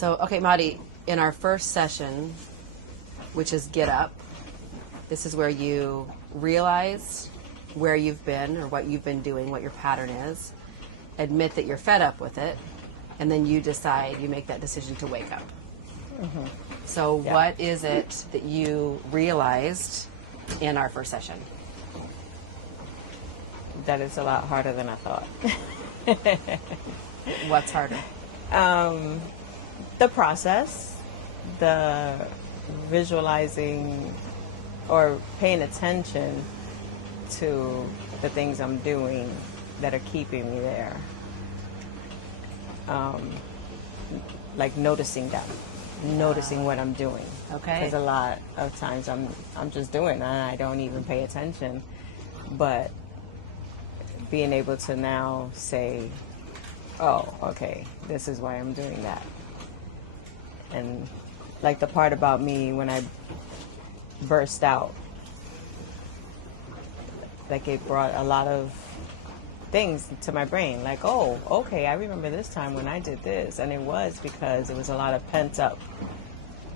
So, okay, Madi, in our first session, which is Get Up, this is where you realize where you've been or what you've been doing, what your pattern is, admit that you're fed up with it, and then you decide, you make that decision to wake up. Mm-hmm. So what is it that you realized in our first session? That it's a lot harder than I thought. What's harder? The process, the visualizing or paying attention to the things I'm doing that are keeping me there. Like noticing them, noticing what I'm doing. Okay. Because a lot of times I'm just doing and I don't even pay attention. But being able to now say, oh, okay, this is why I'm doing that. And like the part about me when I burst out, like it brought a lot of things to my brain. Like, oh, okay, I remember this time when I did this. And it was because it was a lot of pent up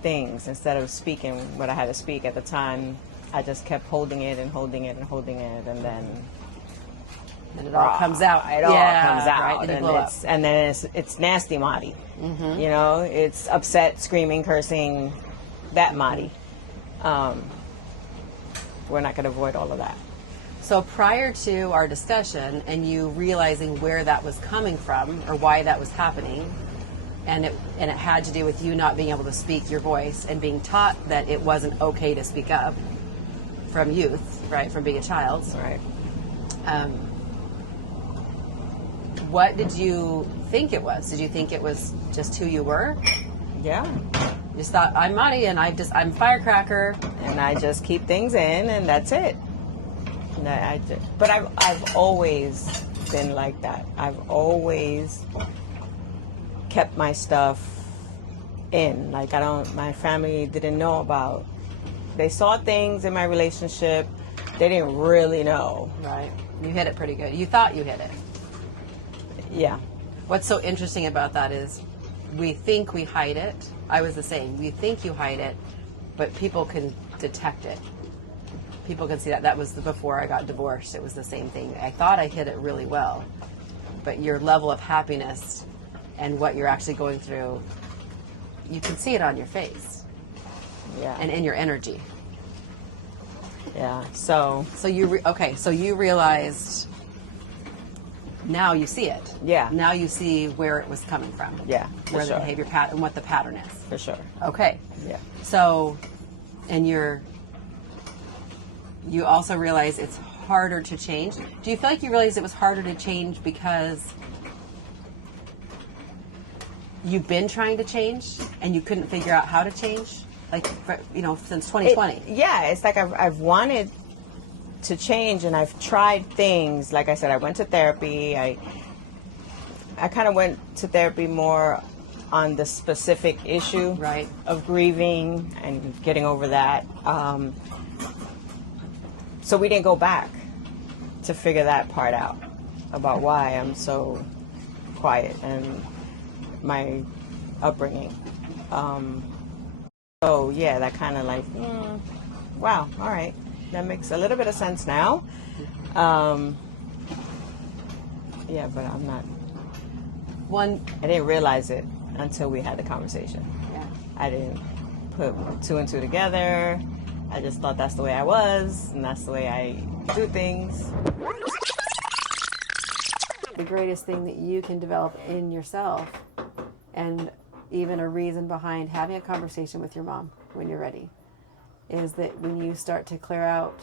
things. Instead of speaking what I had to speak at the time, I just kept holding it and holding it and holding it. And then it all comes out. It all comes out. Right? And then it's nasty Madi. Mm-hmm. You know, it's upset, screaming, cursing, that Madi. We're not going to avoid all of that. So prior to our discussion and you realizing where that was coming from or why that was happening, and it had to do with you not being able to speak your voice and being taught that it wasn't okay to speak up from youth, right, from being a child. Right. What did you think it was? Did you think it was just who you were? Yeah. You just thought, I'm Madi and I'm firecracker. And I just keep things in and that's it. But I've always been like that. I've always kept my stuff in. Like my family didn't know about. They saw things in my relationship. They didn't really know. Right. You hid it pretty good. You thought you hid it. Yeah. What's so interesting about that is we think we hide it. I was the same. We think you hide it, but people can detect it. People can see that. That was before I got divorced. It was the same thing. I thought I hid it really well, but your level of happiness and what you're actually going through, you can see it on your face. Yeah. And in your energy. Yeah. So you realized. Now you see it. Yeah. Now you see where it was coming from. Yeah. Where the behavior pattern, what the pattern is. For sure. Okay. Yeah. So, and you also realize it's harder to change. Do you feel like you realized it was harder to change because you've been trying to change and you couldn't figure out how to change? Like, since 2020. It's like I've wanted to change and I've tried things. Like I said, I went to therapy. I kind of went to therapy more on the specific issue right. of grieving and getting over that. So we didn't go back to figure that part out about why I'm so quiet and my upbringing. So yeah, that kind of like, wow, all right. That makes a little bit of sense now. Yeah, but I'm not. I didn't realize it until we had the conversation. Yeah. I didn't put two and two together. I just thought that's the way I was, and that's the way I do things. The greatest thing that you can develop in yourself, and even a reason behind having a conversation with your mom when you're ready, is that when you start to clear out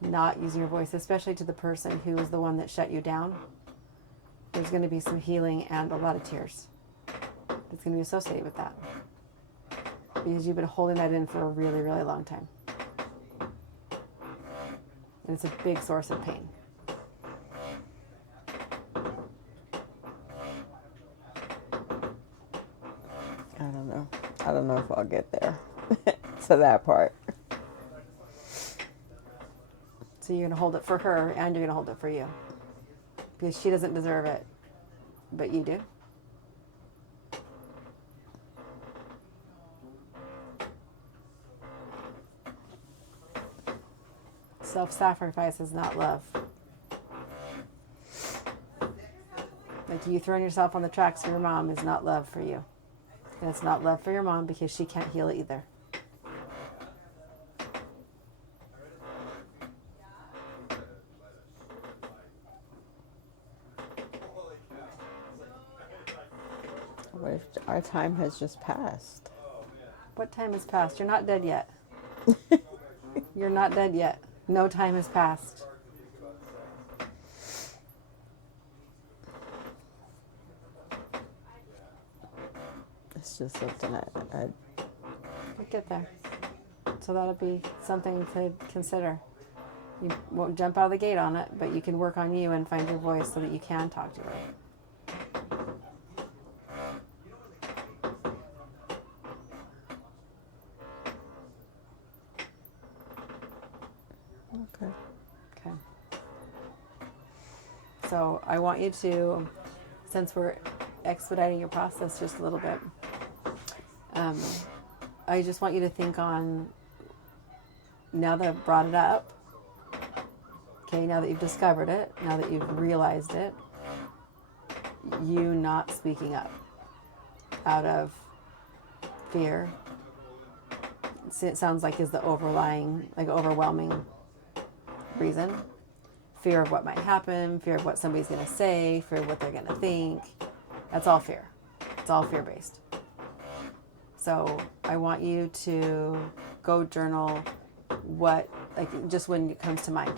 not using your voice, especially to the person who is the one that shut you down, there's going to be some healing and a lot of tears. It's going to be associated with that. Because you've been holding that in for a really, really long time. And it's a big source of pain. I don't know if I'll get there to that part. So you're going to hold it for her and you're going to hold it for you. Because she doesn't deserve it, but you do. Self-sacrifice is not love. Like you throwing yourself on the tracks for your mom is not love for you. And it's not love for your mom because she can't heal it either. What if our time has just passed? What time has passed? You're not dead yet. You're not dead yet. No time has passed. It's just something We'll get there. So that'll be something to consider. You won't jump out of the gate on it, but you can work on you and find your voice so that you can talk to her. Okay. Okay. So I want you to, since we're expediting your process just a little bit, I just want you to think on, now that I've brought it up, okay, now that you've discovered it, now that you've realized it, you not speaking up out of fear, it sounds like is the overwhelming reason. Fear of what might happen, fear of what somebody's going to say, fear of what they're going to think. That's all fear. It's all fear-based. So I want you to go journal what, like, just when it comes to mind.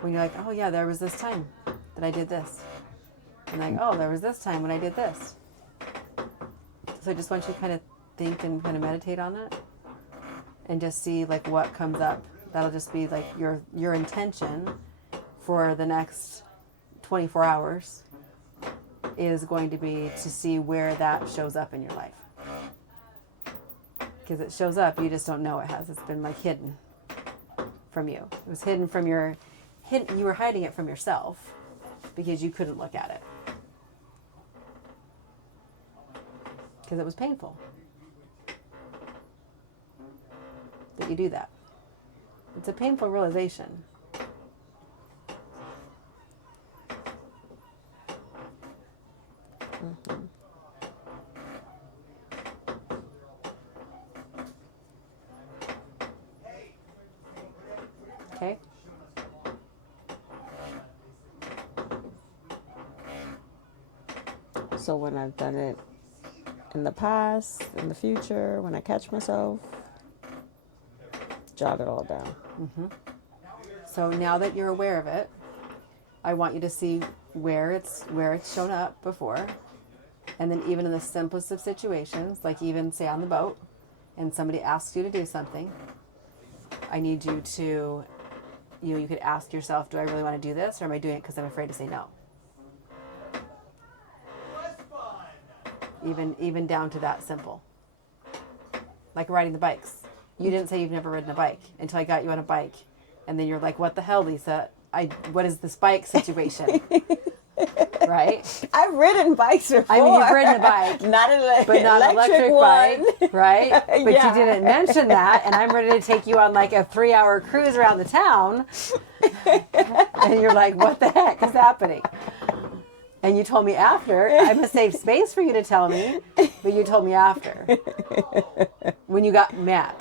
When you're like, oh yeah, there was this time that I did this. And like, oh, there was this time when I did this. So I just want you to kind of think and kind of meditate on it and just see like what comes up. That'll just be like your intention for the next 24 hours is going to be to see where that shows up in your life. Because it shows up, you just don't know it has. It's been like hidden from you. It was hidden from you were hiding it from yourself because you couldn't look at it. Because it was painful that you do that. It's a painful realization. Mm-hmm. Okay. So when I've done it in the past, in the future, when I catch myself, jot it all down. Mm-hmm. So now that you're aware of it, I want you to see where it's shown up before. And then even in the simplest of situations, like even say on the boat and somebody asks you to do something, I need you to, you could ask yourself, do I really want to do this, or am I doing it because I'm afraid to say no? Even down to that simple. Like riding the bikes. You didn't say you've never ridden a bike until I got you on a bike. And then you're like, what the hell, Lisa? What is this bike situation? Right? I've ridden bikes before. I mean, you've ridden a bike. Not an but not an electric bike, right? But Yeah. you didn't mention that, and I'm ready to take you on like a 3-hour cruise around the town. And you're like, what the heck is happening? And you told me after. I'm a safe space for you to tell me, but you told me after. When you got mad.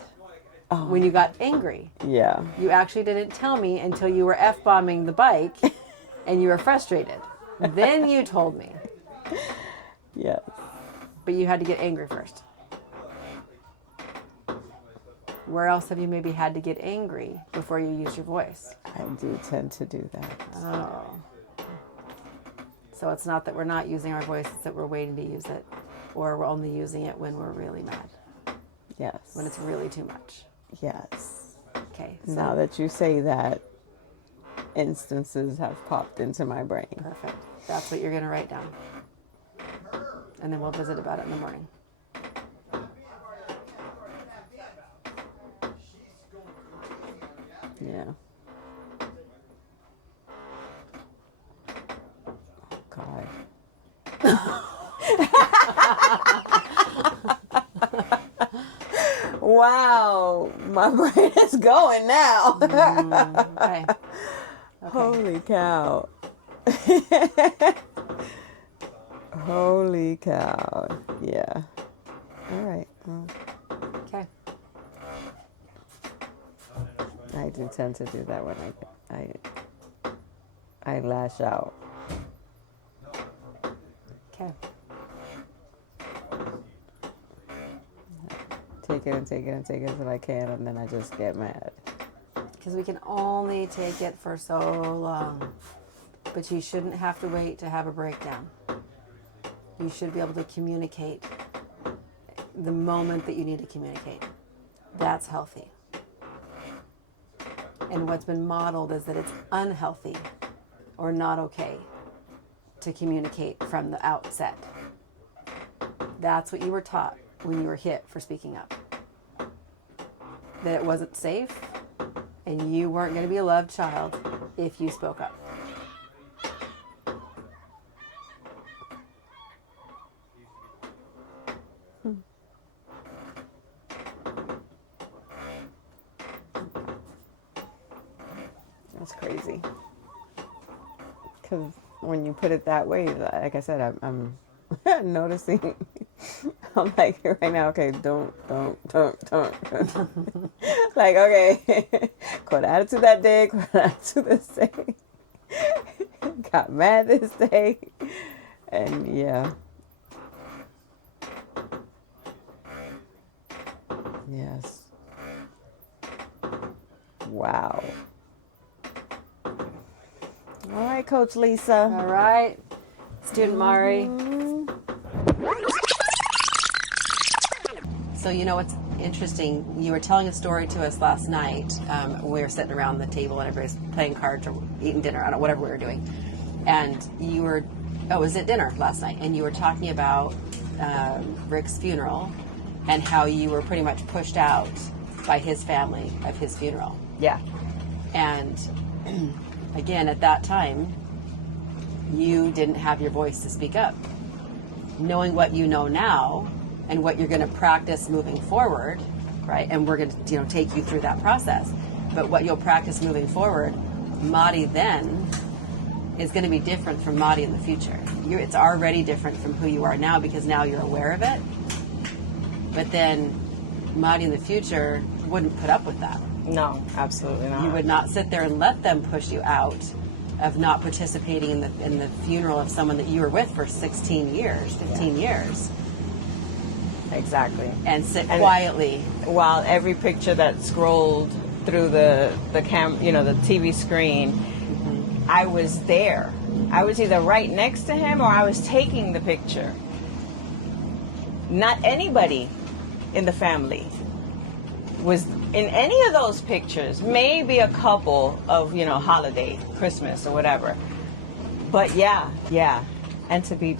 Oh. When you got angry. Yeah. You actually didn't tell me until you were F-bombing the bike and you were frustrated. Then you told me. Yes. But you had to get angry first. Where else have you maybe had to get angry before you use your voice? I do tend to do that. Oh. So it's not that we're not using our voice, it's that we're waiting to use it. Or we're only using it when we're really mad. Yes. When it's really too much. Yes. Okay. So Now that you say that, instances have popped into my brain. perfect. That's what you're going to write down. And then we'll visit about it in the morning. Yeah. God. Wow, my brain is going now. Okay. Holy cow. Holy cow. Yeah. All right. Well, Okay. I do tend to do that when I lash out. Okay. Take it and take it and take it until I can, and then I just get mad. Because we can only take it for so long. But you shouldn't have to wait to have a breakdown. You should be able to communicate the moment that you need to communicate. That's healthy. And what's been modeled is that it's unhealthy or not okay to communicate from the outset. That's what you were taught when you were hit for speaking up. That it wasn't safe and you weren't going to be a loved child if you spoke up. That's crazy. Because when you put it that way, like I said, I'm noticing. I'm like right now, okay, don't. Like, okay, quit attitude that day, quit attitude this day. Got mad this day. And yeah. Yes. Wow. All right, Coach Lisa. All right, Student Mari. So you know what's interesting? You were telling a story to us last night. We were sitting around the table and everybody's playing cards or eating dinner, I don't know, whatever we were doing. And you were, it was at dinner last night, and you were talking about Rick's funeral and how you were pretty much pushed out by his family of his funeral. Yeah. And again, at that time, you didn't have your voice to speak up. Knowing what you know now and what you're going to practice moving forward, right? And we're going to, take you through that process. But what you'll practice moving forward, Madi then is going to be different from Madi in the future. It's already different from who you are now because now you're aware of it. But then Madi in the future wouldn't put up with that. No, absolutely not. You would not sit there and let them push you out of not participating in the funeral of someone that you were with for 16 years, 15 years. Exactly. And sit quietly. While every picture that scrolled through the the TV screen, I was there. I was either right next to him or I was taking the picture. Not anybody in the family was in any of those pictures. Maybe a couple of, holiday, Christmas or whatever. But yeah. And to be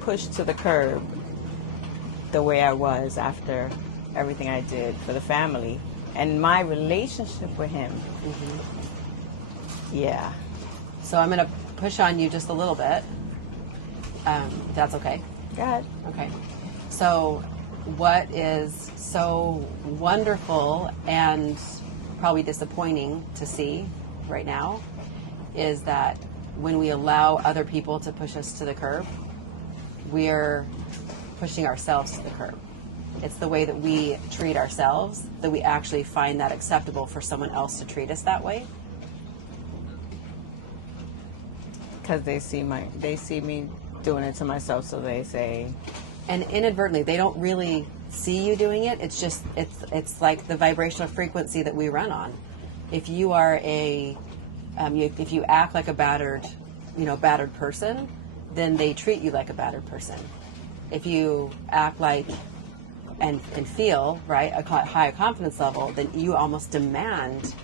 pushed to the curb the way I was after everything I did for the family and my relationship with him. Yeah. So I'm going to push on you just a little bit. If that's okay. Go ahead. Okay. So what is so wonderful and probably disappointing to see right now is that when we allow other people to push us to the curb, we're pushing ourselves to the curb. It's the way that we treat ourselves that we actually find that acceptable for someone else to treat us that way. Because they see me doing it to myself, so they say. And inadvertently, they don't really see you doing it. It's just it's like the vibrational frequency that we run on. If you are if you act like a battered person, then they treat you like a battered person. If you act like and feel right a high confidence level, then you almost demand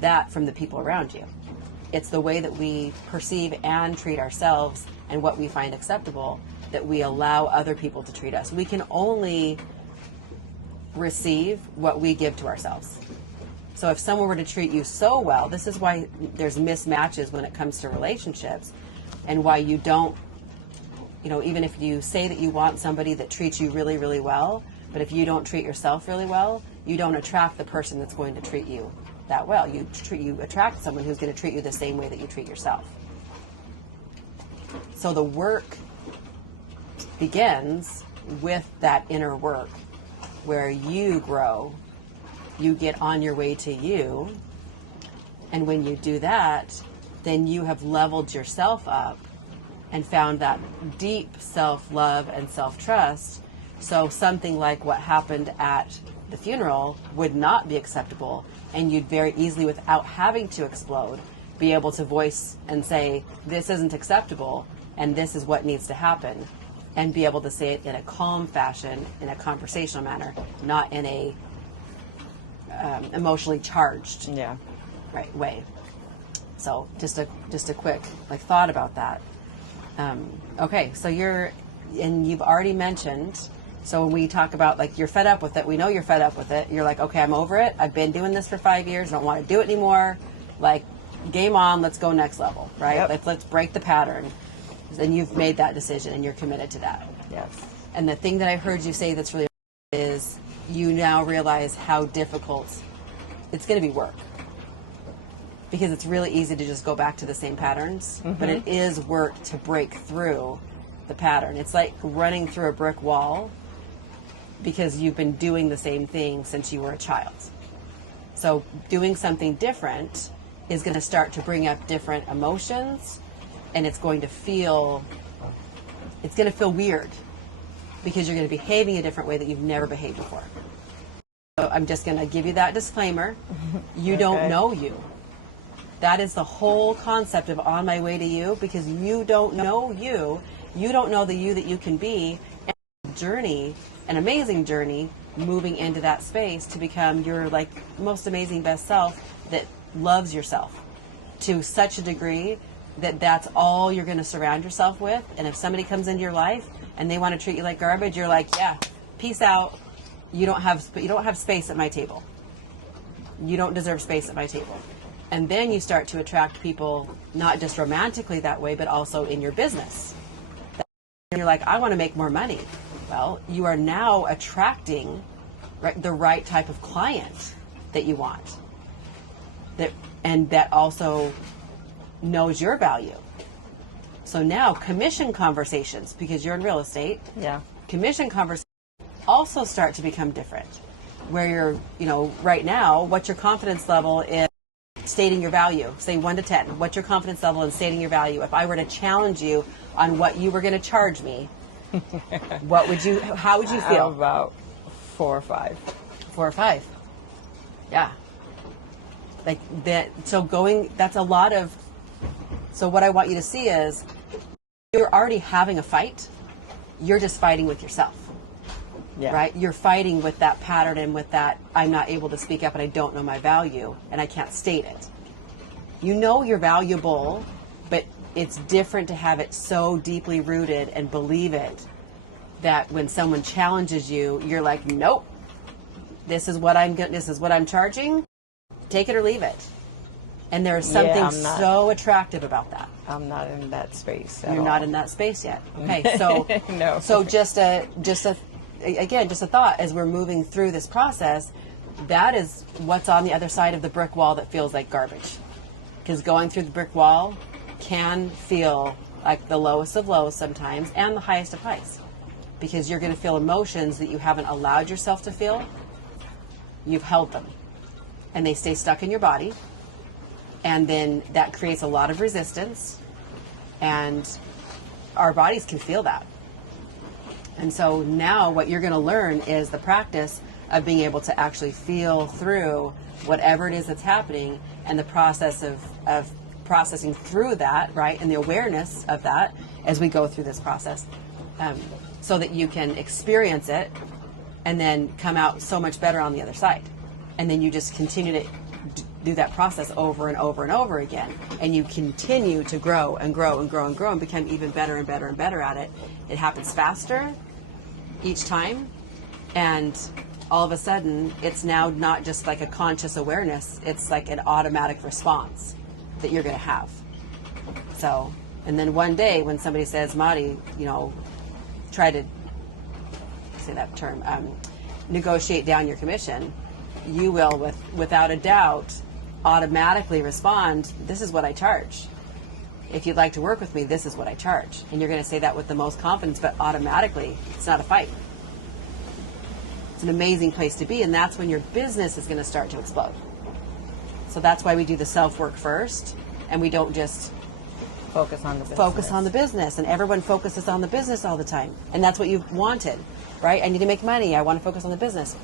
that from the people around you. It's the way that we perceive and treat ourselves and what we find acceptable that we allow other people to treat us. We can only receive what we give to ourselves. So if someone were to treat you so well, this is why there's mismatches when it comes to relationships, and why you don't, even if you say that you want somebody that treats you really, really well, But if you don't treat yourself really well, you don't attract the person that's going to treat you that well. You attract someone who's going to treat you the same way that you treat yourself. So the work begins with that inner work where you grow, you get on your way to you, and when you do that, then you have leveled yourself up and found that deep self-love and self-trust. So something like what happened at the funeral would not be acceptable, and you'd very easily, without having to explode, be able to voice and say, this isn't acceptable, and this is what needs to happen, and be able to say it in a calm fashion, in a conversational manner, not in a emotionally charged way. So just a quick thought about that. Okay, so you've already mentioned, so when we talk about you're fed up with it, we know you're fed up with it. You're like, okay, I'm over it. I've been doing this for 5 years. I don't want to do it anymore. Game on, let's go next level, right? Yep. Let's break the pattern. And you've made that decision and you're committed to that. Yes. And the thing that I heard you say that's really is you now realize how difficult it's going to be work. Because it's really easy to just go back to the same patterns, but it is work to break through the pattern. It's like running through a brick wall because you've been doing the same thing since you were a child. So doing something different is going to start to bring up different emotions, and it's going to feel weird because you're going to be behaving a different way that you've never behaved before. So I'm just going to give you that disclaimer. You don't know you. That is the whole concept of On My Way to You, because you don't know you. You don't know the you that you can be. And journey, an amazing journey, moving into that space to become your most amazing best self that loves yourself to such a degree that that's all you're going to surround yourself with. And if somebody comes into your life and they want to treat you like garbage, you're like, yeah, peace out. You don't have space at my table. You don't deserve space at my table. And then you start to attract people, not just romantically that way, but also in your business. And you're like, I want to make more money. Well, you are now attracting the right type of client that you want. And that also knows your value. So now commission conversations, because you're in real estate, commission conversations also start to become different. Where you're, right now, what's your confidence level in stating your value? Say 1 to 10. What's your confidence level in stating your value? If I were to challenge you on what you were going to charge me, how would you feel? About 4 or 5. 4 or 5. Yeah. Like that. So that's a lot of, so what I want you to see is you're already having a fight. You're just fighting with yourself. Yeah. Right? You're fighting with that pattern and with that I'm not able to speak up and I don't know my value and I can't state it. You know you're valuable, but it's different to have it so deeply rooted and believe it that when someone challenges you, you're like, nope, this is what I'm charging. Take it or leave it. And there's something so attractive about that. I'm not in that space at You're all. not in that space yet. Okay, so No. So just a thought as we're moving through this process, that is what's on the other side of the brick wall that feels like garbage. Because going through the brick wall can feel like the lowest of lows sometimes and the highest of highs. Because you're going to feel emotions that you haven't allowed yourself to feel. You've held them. And they stay stuck in your body. And then that creates a lot of resistance. And our bodies can feel that. And so now what you're going to learn is the practice of being able to actually feel through whatever it is that's happening and the process of processing through that, right? And the awareness of that as we go through this process so that you can experience it and then come out so much better on the other side. And then you just continue to do that process over and over and over again. And you continue to grow and grow and grow and grow and become even better and better and better at it. It happens faster each time. And all of a sudden, it's now not just like a conscious awareness. It's like an automatic response that you're going to have. So, and then one day when somebody says, Marty, try to say that term, negotiate down your commission, you will, without a doubt, automatically respond, this is what I charge. If you'd like to work with me, this is what I charge. And you're going to say that with the most confidence, but automatically, it's not a fight. It's an amazing place to be, and that's when your business is going to start to explode. So that's why we do the self-work first, and we don't just Focus on the business. And everyone focuses on the business all the time. And that's what you've wanted, right? I need to make money. I want to focus on the business.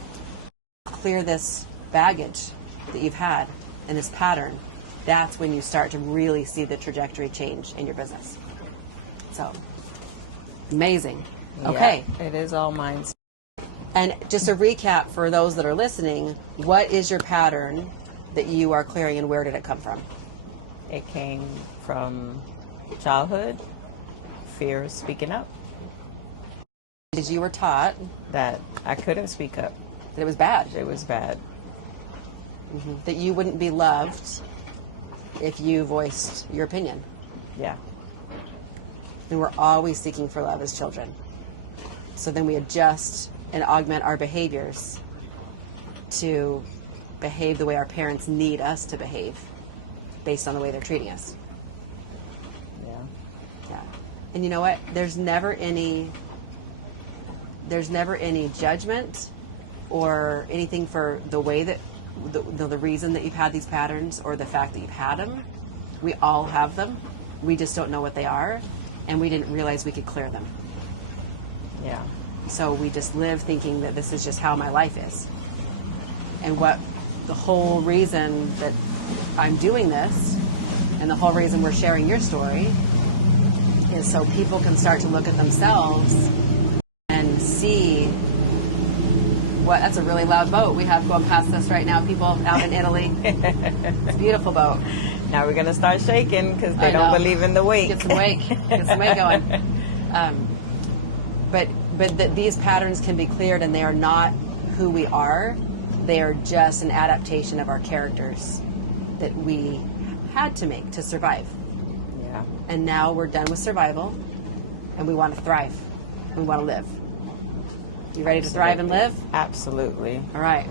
Clear this baggage that you've had and this pattern. That's when you start to really see the trajectory change in your business. So, amazing. Okay. Yeah, it is all mindset. And just a recap for those that are listening, what is your pattern that you are clearing, and where did it come from? It came from childhood, fear of speaking up. Because you were taught That I couldn't speak up. that it was bad, It was bad. that you wouldn't be loved if you voiced your opinion. Yeah. And we're always seeking for love as children. So then we adjust and augment our behaviors to behave the way our parents need us to behave based on the way they're treating us. Yeah. Yeah. And you know what? There's never any judgment or anything for the way that the reason that you've had these patterns or the fact that you've had them. We all have them. We just don't know what they are, and we didn't realize we could clear them. Yeah. So we just live thinking that this is just how my life is. And what the whole reason that I'm doing this, and the whole reason we're sharing your story, is so people can start to look at themselves and see what, that's a really loud boat we have going past us right now, people out in Italy. It's a beautiful boat. Now we're going to start shaking because they I don't know. believe in the wake. Get some wake going. But these patterns can be cleared, and they are not who we are. They are just an adaptation of our characters that we had to make to survive. Yeah. And now we're done with survival, and we want to thrive. We want to live. You ready to thrive and live? Absolutely. All right.